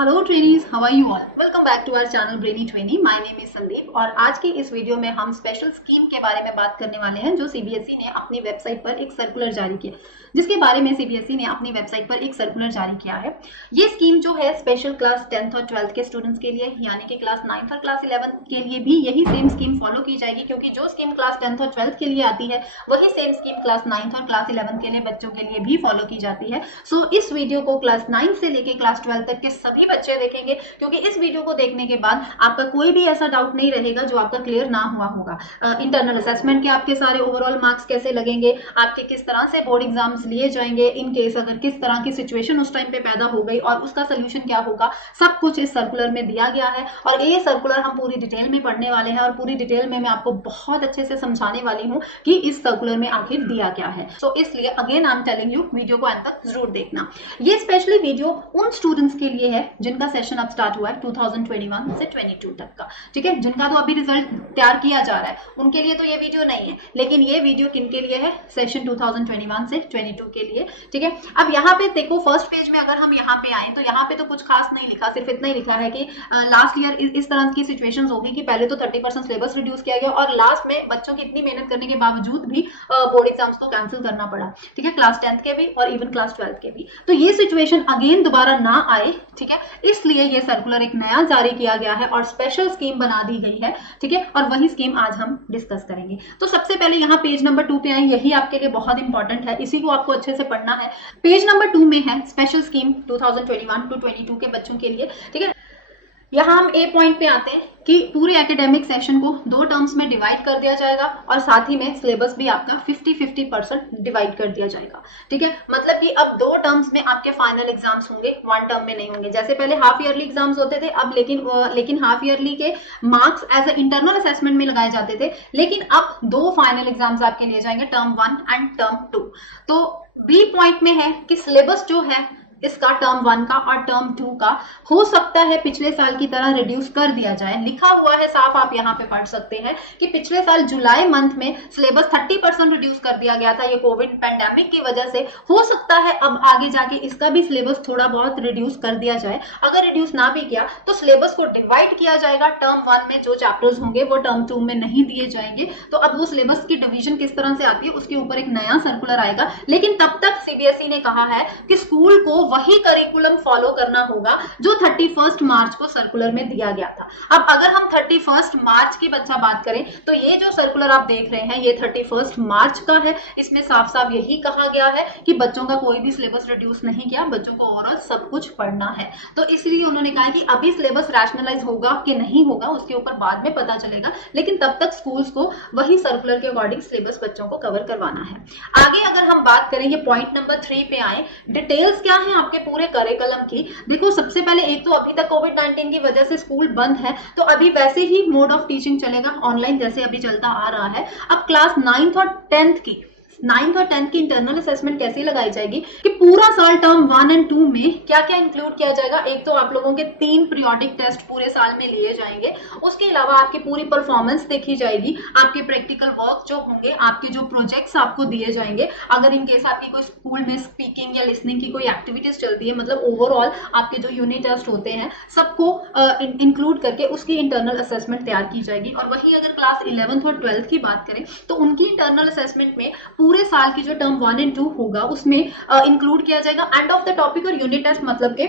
Hello trainees, how are you all? Welcome back to our channel Brainy Trainee. My name is Sandeep और आज की इस video में हम स्पेशल स्कीम के बारे में बात करने वाले हैं जो सीबीएसई ने अपनी वेबसाइट पर एक सर्कुलर जारी किया, जिसके बारे में सीबीएसई ने अपनी वेबसाइट पर एक सर्कुलर जारी किया है। ये स्कीम जो है स्पेशल क्लास 10th और 12th के स्टूडेंट्स के लिए, यानी कि क्लास 9th और क्लास 11 के लिए भी यही सेम स्कीम फॉलो की जाएगी, क्योंकि जो स्कीम क्लास 10th और 12th के लिए आती है वही सेम स्कीम क्लास 9th और क्लास 11 के लिए बच्चों के लिए भी फॉलो की जाती है। सो इस वीडियो को क्लास 9 से लेके क्लास 12 तक के सभी बच्चे देखेंगे, क्योंकि इस वीडियो को देखने के बाद आपका कोई भी ऐसा डाउट नहीं रहेगा जो आपका क्लियर ना हुआ होगा। इंटरनल असेसमेंट के आपके सारे ओवरऑल मार्क्स कैसे लगेंगे, आपके किस तरह से बोर्ड एग्जाम्स लिए जाएंगे, इन केस अगर किस तरह की सिचुएशन उस टाइम पे पैदा हो गई और उसका सोल्यूशन क्या होगा, सब कुछ इस सर्कुलर में दिया गया है। और ये सर्कुलर हम पूरी डिटेल में पढ़ने वाले हैं और पूरी डिटेल में मैं आपको बहुत अच्छे से समझाने वाली हूँ कि इस सर्कुलर में आखिर दिया क्या है। सो इसलिए again I am telling you, video को अंत तक जरूर देखना। ये स्पेशली वीडियो उन स्टूडेंट्स के लिए है जिनका सेशन अब स्टार्ट हुआ है 2021 से 22 तक का, ठीक है। जिनका तो अभी रिजल्ट तैयार किया जा रहा है उनके लिए तो ये वीडियो नहीं है, लेकिन ये वीडियो किनके लिए है? सेशन 2021 से 22 के लिए, ठीक है। अब यहाँ पे देखो, फर्स्ट पेज में अगर हम यहाँ पे आए तो यहाँ पे तो कुछ खास नहीं लिखा, सिर्फ इतना ही लिखा है कि लास्ट ईयर इस तरह की सिचुएशन होगी कि पहले तो 30% सिलेबस रिड्यूस किया गया और लास्ट में बच्चों की इतनी मेहनत करने के बावजूद भी बोर्ड एग्जाम्स को कैंसिल करना पड़ा, ठीक है, क्लास 10th के भी और इवन क्लास 12th के भी। तो ये सिचुएशन अगेन दोबारा ना आए, ठीक है, इसलिए ये सर्कुलर एक नया जारी किया गया है और स्पेशल स्कीम बना दी गई है, ठीक है। और वही स्कीम आज हम डिस्कस करेंगे। तो सबसे पहले यहाँ पेज नंबर 2 पे आए, यही आपके लिए बहुत इंपॉर्टेंट है, इसी को आपको अच्छे से पढ़ना है। पेज नंबर 2 में है स्पेशल स्कीम 2021 टू 22 के बच्चों के लिए, ठीक है। यहाँ हम ए पॉइंट पे आते हैं कि पूरे एकेडमिक सेशन को 2 टर्म्स में डिवाइड कर दिया जाएगा और साथ ही में सिलेबस भी आपका 50-50% डिवाइड कर दिया जाएगा, ठीक है। मतलब कि अब 2 टर्म्स में आपके फाइनल एग्जाम्स होंगे, 1 टर्म में नहीं होंगे। जैसे पहले हाफ ईयरली एग्जाम्स होते थे, अब लेकिन हाफ ईयरली के marks as a internal assessment में लगाए जाते थे, लेकिन अब 2 फाइनल एग्जाम्स आपके लिए जाएंगे, टर्म 1 एंड टर्म 2। तो बी पॉइंट में है कि सिलेबस जो है इसका टर्म 1 का और टर्म 2 का हो सकता है पिछले साल की तरह रिड्यूस कर दिया जाए। लिखा हुआ है साफ, आप यहाँ पे पढ़ सकते हैं कि पिछले साल जुलाई मंथ में सिलेबस 30% रिड्यूस कर दिया गया था, ये कोविड पैंडेमिक की वजह से। हो सकता है अब आगे जाके इसका भी सिलेबस थोड़ा बहुत रिड्यूस कर दिया जाए। अगर रिड्यूस ना भी किया तो सिलेबस को डिवाइड किया जाएगा, टर्म 1 में जो चैप्टर्स होंगे वो टर्म 2 में नहीं दिए जाएंगे। तो अब वो सिलेबस की डिवीजन किस तरह से आती है उसके ऊपर एक नया सर्कुलर आएगा, लेकिन तब तक सीबीएसई ने कहा है कि स्कूल को वही करिकुलम फॉलो करना होगा जो 31 मार्च को सर्कुलर में दिया गया था। अब अगर हम 31 मार्च की बच्चा बात करें तो ये जो सर्कुलर आप देख रहे हैं ये 31 मार्च का है। इसमें साफ साफ यही कहा गया है कि बच्चों का कोई भी सिलेबस रिड्यूस नहीं किया, बच्चों को ओवरऑल सब कुछ पढ़ना है। तो इसलिए उन्होंने कहा कि अभी सिलेबस रैशनलाइज होगा कि नहीं होगा उसके ऊपर बाद में पता चलेगा, लेकिन तब तक स्कूल्स को वही सर्कुलर के अकॉर्डिंग सिलेबस बच्चों को कवर करवाना है। आगे अगर हम बात करें, ये पॉइंट नंबर 3 पे आए, डिटेल्स क्या है आपके पूरे करिकुलम की। देखो, सबसे पहले एक तो अभी तक कोविड-19 की वजह से स्कूल बंद है, तो अभी वैसे ही मोड ऑफ टीचिंग चलेगा ऑनलाइन, जैसे अभी चलता आ रहा है। अब क्लास 9th और 10th की इंटरनल असेसमेंट कैसे लगाई जाएगी कि पूरा साल टर्म 1 एंड 2 में क्या क्या इंक्लूड किया जाएगा। एक तो आप लोगों के 3 पीरियोडिक टेस्ट पूरे साल में लिए जाएंगे, उसके अलावा आपकी पूरी परफॉर्मेंस देखी जाएगी, आपके प्रैक्टिकल वर्क जो होंगे, आपके जो प्रोजेक्ट्स आपको दिए जाएंगे। अगर इन केस आपकी कोई स्कूल में स्पीकिंग या लिसनिंग की कोई एक्टिविटीज चलती है, मतलब ओवरऑल आपके जो यूनिट टेस्ट होते हैं सबको इंक्लूड करके उसकी इंटरनल असेसमेंट तैयार की जाएगी। और वही अगर क्लास 11th और 12th की बात करें तो उनकी इंटरनल असेसमेंट में पूरे साल की जो टर्म 1 एंड 2 होगा उसमें इंक्लूड किया जाएगा एंड ऑफ द टॉपिक और यूनिट टेस्ट, मतलब के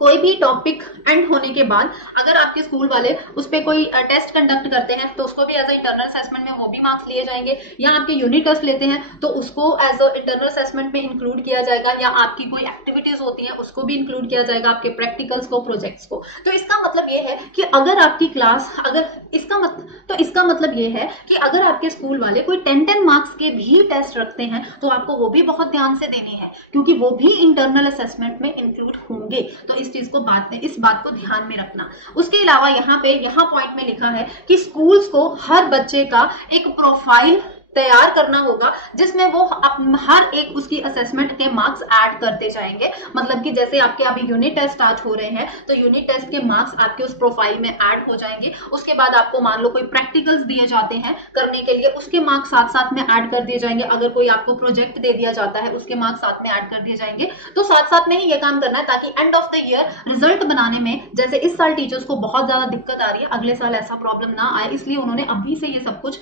कोई भी टॉपिक एंड होने के बाद अगर आपके स्कूल वाले उस पर कोई टेस्ट कंडक्ट करते हैं तो उसको भी एज अ इंटरनल असेसमेंट में वो भी मार्क्स लिए जाएंगे, या आपके यूनिट टेस्ट लेते हैं तो उसको एज अ इंटरनल असेसमेंट में इंक्लूड किया जाएगा, या आपकी कोई एक्टिविटीज होती है उसको भी इंक्लूड किया जाएगा, आपके प्रैक्टिकल्स को, प्रोजेक्ट्स को। तो इसका मतलब ये है कि अगर आपकी क्लास इसका मतलब ये है कि अगर आपके स्कूल वाले कोई 10 मार्क्स के भी टेस्ट रखते हैं तो आपको वो भी बहुत ध्यान से देने हैं, क्योंकि वो भी इंटरनल असेसमेंट में इंक्लूड होंगे। तो इस बात को ध्यान में रखना। उसके अलावा यहाँ पॉइंट में लिखा है कि स्कूल्स को हर बच्चे का एक प्रोफाइल तैयार करना होगा, जिसमें वो हर एक उसकी असेसमेंट के मार्क्स ऐड करते जाएंगे। मतलब कि जैसे आपके अभी यूनिट टेस्ट स्टार्ट हो रहे हैं, तो यूनिट टेस्ट के मार्क्स आपके उस प्रोफाइल में ऐड हो जाएंगे। उसके बाद आपको मान लो कोई प्रैक्टिकल्स दिए जाते हैं करने के लिए, उसके मार्क्स साथ साथ में ऐड कर दिए जाएंगे। अगर कोई आपको प्रोजेक्ट दे दिया जाता है, उसके मार्क्स साथ में ऐड कर दिए जाएंगे। तो साथ साथ में ही ये काम करना है, ताकि end of the year result बनाने में, जैसे इस साल टीचर्स को बहुत ज्यादा दिक्कत आ रही है, अगले साल ऐसा प्रॉब्लम ना आए, इसलिए उन्होंने अभी से ये सब कुछ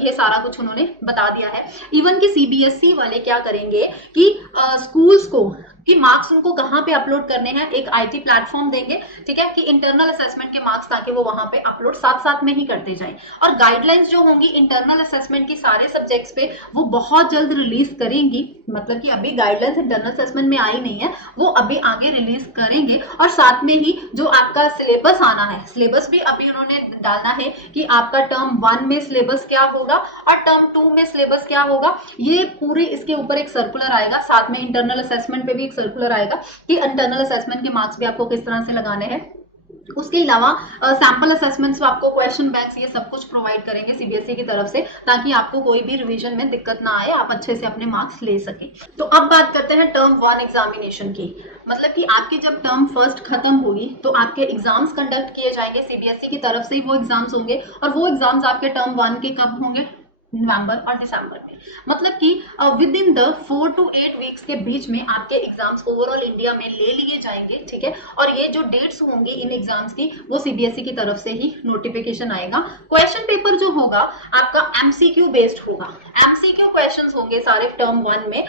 ये सारा कुछ उन्होंने बता दिया है। इवन कि सीबीएसई वाले क्या करेंगे कि स्कूल्स को कि मार्क्स उनको कहाँ पे अपलोड करने हैं, एक आईटी प्लेटफॉर्म देंगे, ठीक है, कि इंटरनल असेसमेंट के मार्क्स ताकि वो वहां पे अपलोड साथ साथ में ही करते जाएं। और गाइडलाइंस जो होंगी इंटरनल असेसमेंट की सारे सब्जेक्ट्स पे, वो बहुत जल्द रिलीज करेंगी। मतलब कि अभी गाइडलाइंस इंटरनल असेसमेंट में आई नहीं है, वो अभी आगे रिलीज करेंगे। और साथ में ही जो आपका सिलेबस आना है, सिलेबस भी अभी उन्होंने डालना है कि आपका टर्म 1 में सिलेबस क्या होगा और टर्म 2 में सिलेबस क्या होगा। ये पूरे इसके ऊपर एक सर्कुलर आएगा, साथ में इंटरनल असेसमेंट पे भी एक सर्कुलर आएगा कि इंटरनल असेसमेंट के मार्क्स भी आपको किस तरह से लगाने हैं। उसके अलावा सैंपल असेसमेंट्स, आपको क्वेश्चन बैंक्स, ये सब कुछ प्रोवाइड करेंगे सीबीएसई की तरफ से, ताकि आपको कोई भी रिवीजन में दिक्कत ना आए, आप अच्छे से अपने मार्क्स ले सके। तो अब बात करते हैं टर्म 1 एग्जामिनेशन की। मतलब कि आपकी जब टर्म फर्स्ट खत्म होगी, तो आपके एग्जाम्स कंडक्ट किए जाएंगे सीबीएसई की तरफ से, वो एग्जाम्स होंगे। और वो एग्जाम्स आपके टर्म 1 के कब होंगे? नवंबर और दिसंबर में। मतलब कि with in the 4 to 8 weeks के बीच में आपके एग्जाम्स ओवरऑल इंडिया में ले लिए जाएंगे, ठीक है। और ये जो डेट्स होंगी इन एग्जाम्स की, वो सीबीएसई की तरफ से ही नोटिफिकेशन आएगा। क्वेश्चन पेपर जो होगा आपका एमसीक्यू बेस्ड होगा। एमसीक्यू क्वेश्चंस होंगे सारे टर्म 1 में।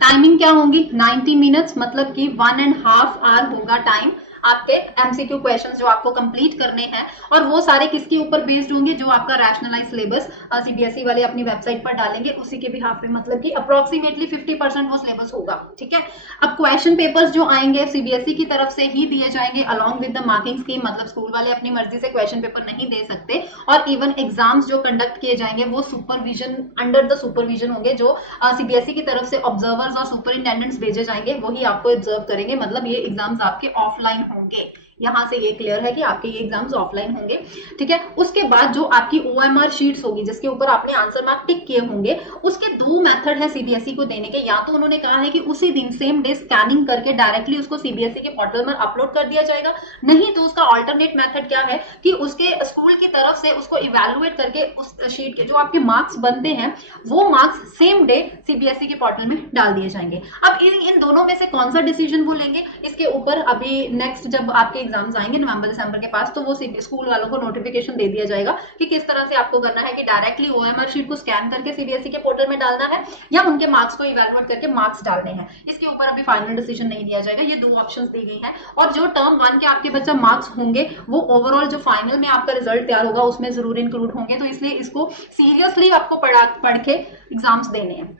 टाइमिंग क्या होंगी? 90 मिनट्स, मतलब कि 1.5 आवर होगा टाइम आपके एमसीक्यू क्वेश्चंस जो आपको कंप्लीट करने हैं। और वो सारे किसके ऊपर बेस्ड होंगे? जो आपका रैशनलाइज सिलेबस सीबीएसई वाले अपनी वेबसाइट पर डालेंगे, उसी के बिहाफ पे, मतलब कि अप्रोक्सीमेटली 50% वो सिलेबस होगा, ठीक है। अब क्वेश्चन पेपर्स जो आएंगे सीबीएसई की तरफ से ही दिए जाएंगे along with the marking scheme. मतलब स्कूल वाले अपनी मर्जी से क्वेश्चन पेपर नहीं दे सकते। और इवन एग्जाम्स जो कंडक्ट किए जाएंगे, वो सुपरविजन, अंडर द सुपरविजन होंगे। जो सीबीएसई की तरफ से ऑब्जर्वर्स और सुपरिंटेंडेंट्स भेजे जाएंगे, वही आपको ऑब्जर्व करेंगे। मतलब ये एग्जाम्स आपके ऑफलाइन होंगे। यहां से ये क्लियर है कि आपके ये एग्जाम्स ऑफलाइन होंगे, ठीक है। उसके बाद जो आपकी ओएमआर शीट्स होगी, जिसके ऊपर आपने आंसर मार्क टिक किए होंगे, उसके 2 मेथड है सीबीएसई को देने के। या तो उन्होंने कहा है कि उसी दिन सेम डे स्कैनिंग करके डायरेक्टली उसको सीबीएसई के पोर्टल में अपलोड कर दिया जाएगा। नहीं तो उसका अल्टरनेट मेथड क्या है कि उसके स्कूल की तरफ से उसको इवेलुएट करके उस शीट के जो आपके मार्क्स बनते हैं, वो मार्क्स सेम डे सीबीएसई के पोर्टल में डाल दिए जाएंगे। अब इन दोनों में से कौन सा डिसीजन वो लेंगे, इसके ऊपर अभी नेक्स्ट जब आपके एग्जाम्स आएंगे नवंबर दिसंबर के पास, तो वो स्कूल वालों को नोटिफिकेशन दे दिया जाएगा कि किस तरह से आपको करना है, कि डायरेक्टली ओएमआर शीट को स्कैन करके सीबीएसई के पोर्टल में डालना है, या उनके मार्क्स को इवैल्यूएट करके मार्क्स डालने हैं। इसके ऊपर अभी फाइनल डिसीजन नहीं दिया जाएगा। ये 2 ऑप्शंस दी गई हैं। और जो टर्म 1 के आपके बच्चा मार्क्स होंगे, वो ओवरऑल जो फाइनल में आपका रिजल्ट तैयार होगा, उसमें जरूर इंक्लूड होंगे। तो इसलिए इसको सीरियसली आपको पढ़ के एग्जाम्स देने हैं।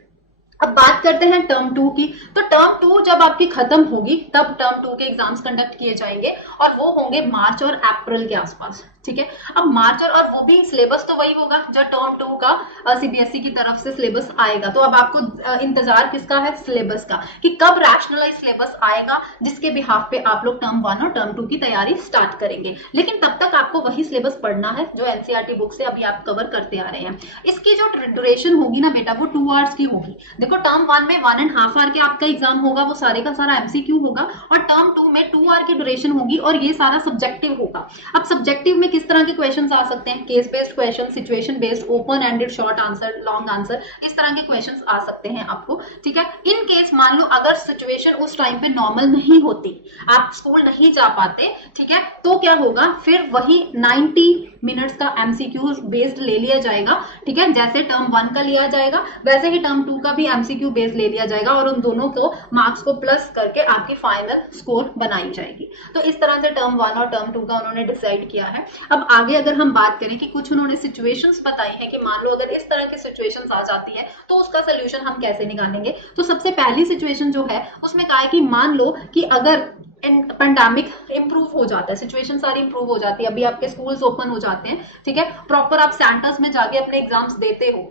अब बात करते हैं टर्म 2 की। तो टर्म 2 जब आपकी खत्म होगी, तब टर्म 2 के एग्जाम्स कंडक्ट किए जाएंगे, और वो होंगे मार्च और अप्रैल के आसपास, ठीक है। अब मार्च और वो भी सिलेबस तो वही होगा जो टर्म 2 का सीबीएसई की तरफ से सिलेबस आएगा। तो अब आपको इंतजार किसका है? सिलेबस का, कि कब रैशनलाइज सिलेबस आएगा, जिसके बिहाफ पे आप लोग टर्म 1 और टर्म 2 की तैयारी स्टार्ट करेंगे। लेकिन तब तक आपको वही सिलेबस पढ़ना है जो एनसीईआरटी बुक से अभी आप कवर करते आ रहे हैं। इसकी जो ड्यूरेशन होगी ना बेटा, वो 2 आवर्स की होगी। देखो टर्म 1 में 1.5 आवर के आपका एग्जाम होगा, वो सारे का सारा एमसीक्यू होगा। और टर्म 2 में 2 आवर की ड्यूरेशन होगी, और ये सारा सब्जेक्टिव होगा। अब सब्जेक्टिव में किस तरह के क्वेश्चंस आ सकते हैं? Case based question, situation based, open ended, short answer, long answer, इस तरह के क्वेश्चंस आ सकते हैं आपको, ठीक है। इन केस मान लो अगर सिचुएशन उस टाइम पे नॉर्मल नहीं होती, आप स्कूल नहीं जा पाते, ठीक है, तो क्या होगा? फिर वही 90 मिनट्स का एमसीक्यू बेस्ड ले लिया जाएगा, ठीक है। जैसे टर्म 1 का लिया जाएगा, वैसे ही टर्म 2 का भी एमसीक्यू बेस्ड ले लिया जाएगा, और उन दोनों को मार्क्स को प्लस करके आपकी फाइनल स्कोर बनाई जाएगी। तो इस तरह से टर्म 1 और टर्म 2 का उन्होंने डिसाइड किया है। अब आगे अगर हम बात करें कि कुछ उन्होंने सिचुएशंस बताई है कि मान लो अगर इस तरह की सिचुएशंस आ जाती है, तो उसका सोल्यूशन हम कैसे निकालेंगे। तो सबसे पहली सिचुएशन जो है, उसमें कहा है कि मान लो कि अगर पेंडेमिक इंप्रूव हो जाता है, सिचुएशन सारी इंप्रूव हो जाती है, अभी आपके स्कूल्स ओपन हो जाते हैं, ठीक है, प्रॉपर आप सेंटर्स में जाके अपने एग्जाम्स देते हो,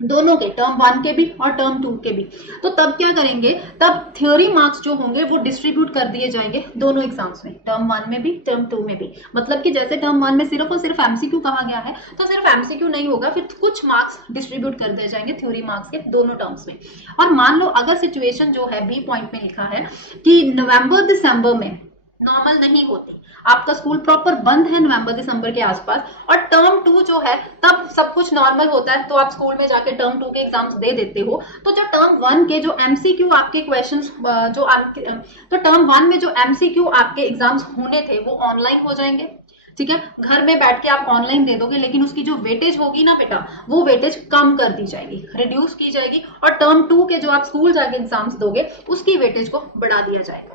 दोनों के, टर्म 1 के भी और टर्म 2 के भी। तो तब क्या करेंगे, तब थ्योरी मार्क्स जो होंगे वो डिस्ट्रीब्यूट कर दिए जाएंगे दोनों एग्जाम्स में, टर्म 1 में भी टर्म 2 में भी। मतलब कि जैसे टर्म 1 में सिर्फ और सिर्फ एमसीक्यू कहा गया है, तो सिर्फ एमसीक्यू नहीं होगा, फिर कुछ मार्क्स डिस्ट्रीब्यूट कर दिए जाएंगे थ्योरी मार्क्स के दोनों टर्म्स में। और मान लो अगर सिचुएशन जो है बी पॉइंट में लिखा है कि नवंबर दिसंबर में नॉर्मल नहीं होती, आपका स्कूल प्रॉपर बंद है नवंबर दिसंबर के आसपास, और टर्म 2 जो है तब सब कुछ नॉर्मल होता है, तो आप स्कूल में जाके टर्म 2 के एग्जाम्स दे देते हो। तो जो टर्म 1 के जो एमसीक्यू आपके क्वेश्चंस जो आपके तो टर्म 1 में जो एमसीक्यू आपके एग्जाम्स होने थे वो ऑनलाइन हो जाएंगे। ठीक है, घर में बैठ के आप ऑनलाइन दे दोगे, लेकिन उसकी जो वेटेज होगी ना बेटा, वो वेटेज कम कर दी जाएगी, रिड्यूस की जाएगी, और टर्म 2 के जो आप स्कूल जाके एग्जाम्स दोगे उसकी वेटेज को बढ़ा दिया जाएगा।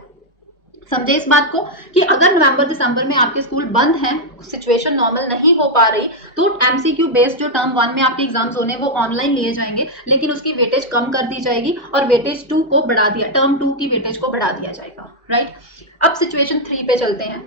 समझे इस बात को कि अगर नवंबर दिसंबर में आपके स्कूल बंद हैं, सिचुएशन नॉर्मल नहीं हो पा रही, तो एमसीक्यू बेस्ड जो टर्म 1 में आपके एग्जाम्स होने वो ऑनलाइन लिए जाएंगे, लेकिन उसकी वेटेज कम कर दी जाएगी और वेटेज 2 को बढ़ा दिया, टर्म 2 की वेटेज को बढ़ा दिया जाएगा। राइट, अब सिचुएशन 3 पे चलते हैं।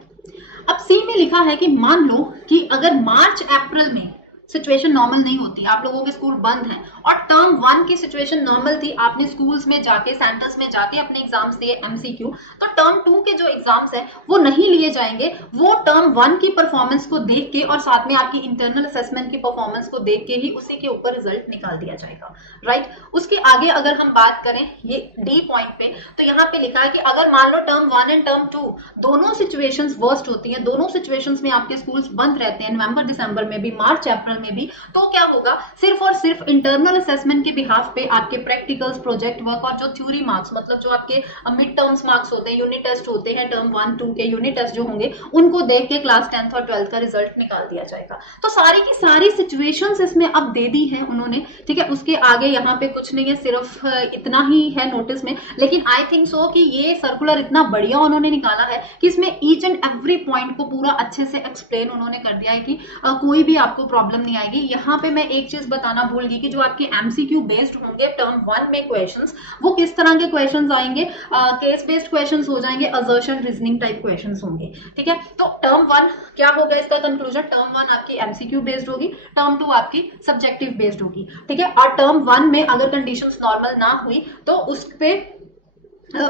अब सी में लिखा है कि मान लो कि अगर मार्च अप्रैल में सिचुएशन नॉर्मल नहीं होती, आप लोगों के स्कूल बंद हैं, और टर्म 1 की सिचुएशन नॉर्मल थी, आपने स्कूल्स में जाके सेंटर्स में जाके अपने एग्जाम्स दिए एमसीक्यू, तो टर्म 2 के जो एग्जाम्स हैं वो नहीं लिए जाएंगे, वो टर्म 1 की परफॉर्मेंस को देख के और साथ में आपकी इंटरनल असेसमेंट की परफॉर्मेंस को देख के ही उसी के ऊपर रिजल्ट निकाल दिया जाएगा। राइट, उसके आगे अगर हम बात करें ये डी पॉइंट पे, तो यहाँ पे लिखा है कि अगर मान लो टर्म 1 एंड टर्म 2 दोनों सिचुएशंस वर्स्ट होती हैं, दोनों सिचुएशंस में आपके स्कूल्स बंद रहते हैं नवंबर दिसंबर में भी, मार्च अप्रैल में भी, तो क्या होगा, सिर्फ और सिर्फ इंटरनल असेसमेंट के बिहाफ पे आपके प्रैक्टिकल्स, प्रोजेक्ट वर्क और जो थ्योरी मार्क्स, मतलब जो आपके मिड टर्म्स मार्क्स होते हैं, यूनिट टेस्ट होते हैं टर्म 1 2 के यूनिट टेस्ट जो होंगे, उनको देख के क्लास 10th और 12th का रिजल्ट निकाल दिया जाएगा। तो सारी की सारी सिचुएशंस इसमें अब दे दी है उन्होंने। ठीक है, उसके आगे यहाँ पे कुछ नहीं है, सिर्फ इतना ही है नोटिस में, लेकिन आई थिंक सो कि ये सर्कुलर इतना बढ़िया उन्होंने निकाला है कि इसमें ईच एंड एवरी पॉइंट को पूरा अच्छे से एक्सप्लेन उन्होंने कर दिया है कि कोई भी आपको प्रॉब्लम नहीं आएगी। यहाँ पे मैं एक चीज बताना भूल गई कि जो आपके एमसीक्यू बेस्ड होंगे टर्म 1 में क्वेश्चंस, वो किस तरह के क्वेश्चंस आएंगे, केस बेस्ड क्वेश्चंस हो जाएंगे, असर्शन रीजनिंग टाइप क्वेश्चंस होंगे। ठीक है, तो टर्म 1 क्या होगा, इसका कंक्लूजन, टर्म 1 आपकी एमसीक्यू बेस्ड होगी, टर्म 2 आपकी सब्जेक्टिव बेस्ड होगी। ठीक है, और टर्म 1 में अगर कंडीशंस नॉर्मल ना हुई तो उस पे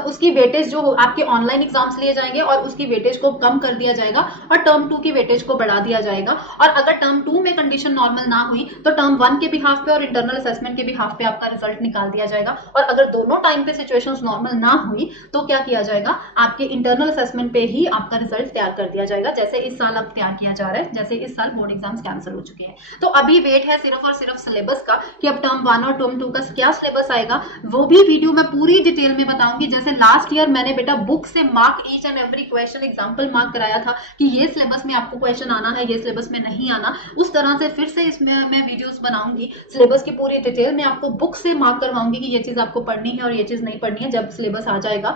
उसकी वेटेज जो आपके ऑनलाइन एग्जाम्स लिए जाएंगे और उसकी वेटेज को कम कर दिया जाएगा, और टर्म 2 की वेटेज को बढ़ा दिया जाएगा। और अगर टर्म 2 में कंडीशन नॉर्मल ना हुई तो टर्म 1 के बिहाफ पे और इंटरनल असेसमेंट के बिहाफ पे आपका रिजल्ट निकाल दिया जाएगा। और अगर दोनों टाइम पे सिचुएशंस नॉर्मल ना हुई तो क्या किया जाएगा, आपके इंटरनल असेसमेंट पे ही आपका रिजल्ट तैयार कर दिया जाएगा, जैसे इस साल अब तैयार किया जा रहा है, जैसे इस साल बोर्ड एग्जाम्स कैंसिल हो चुके हैं। तो अभी वेट है सिर्फ और सिर्फ सिलेबस का कि अब टर्म 1 और टर्म 2 का क्या सिलेबस आएगा, वो भी वीडियो में पूरी डिटेल में बताऊंगी। जैसे लास्ट ईयर मैंने बेटा बुक से mark each and every question example mark कराया था कि ये सिलेबस में आपको क्वेश्चन आना है, ये सिलेबस में नहीं आना, उस तरह से फिर से इसमें मैं वीडियोस बनाऊंगी, सिलेबस की पूरी डिटेल में आपको बुक से मार्क करवाऊंगी कि ये चीज आपको पढ़नी है और ये चीज नहीं पढ़नी है जब सिलेबस आ जाएगा।